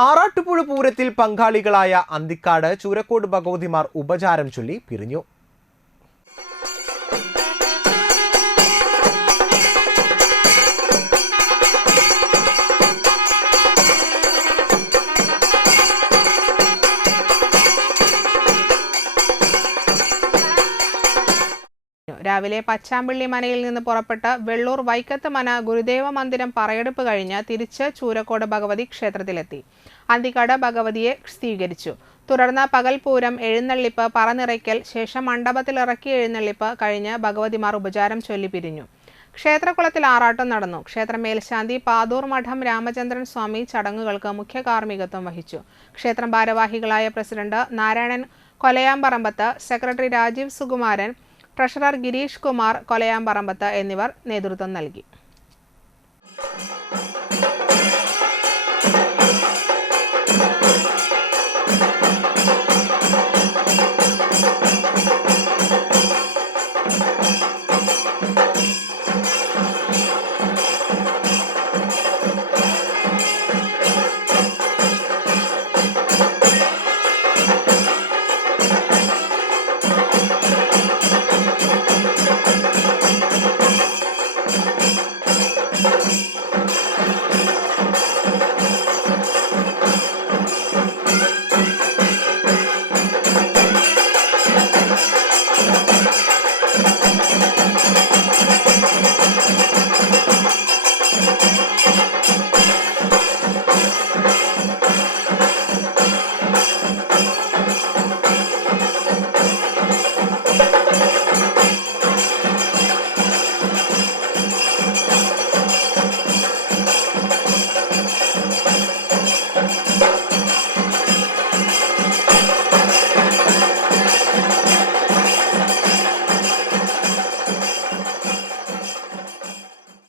ആറാട്ടുപുഴ പൂരത്തിൽ പങ്കാളികളായ അന്തിക്കാട് ചൂരക്കോട് ഭഗവതിമാർ ഉപചാരം ചൊല്ലി പിരിഞ്ഞു. രാവിലെ പച്ചാമ്പള്ളി മനയിൽ നിന്ന് പുറപ്പെട്ട് വെള്ളൂർ വൈക്കത്ത് മന ഗുരുദേവ മന്ദിരം പറയെടുപ്പ് കഴിഞ്ഞ് തിരിച്ച് ചൂരക്കോട് ഭഗവതി ക്ഷേത്രത്തിലെത്തി. അന്തിക്കാട് ഭഗവതിയെ സ്വീകരിച്ചു. തുടർന്ന് പകൽപൂരം, എഴുന്നള്ളിപ്പ്, പറനിറയ്ക്കൽ, ശേഷം മണ്ഡപത്തിലിറക്കി എഴുന്നള്ളിപ്പ് കഴിഞ്ഞ് ഭഗവതിമാർ ഉപചാരം ചൊല്ലി പിരിഞ്ഞു. ക്ഷേത്രകുളത്തിൽ ആറാട്ടം നടന്നു. ക്ഷേത്ര മേൽശാന്തി പാതൂർ മഠം രാമചന്ദ്രൻ സ്വാമി ചടങ്ങുകൾക്ക് മുഖ്യ കാർമ്മികത്വം വഹിച്ചു. ക്ഷേത്രം ഭാരവാഹികളായ president Narayanan Kolayamparambath, secretary Rajeev Sukumaran, treasurer Girish Kumar Kolayamparambath എന്നിവർ നേതൃത്വം നൽകി.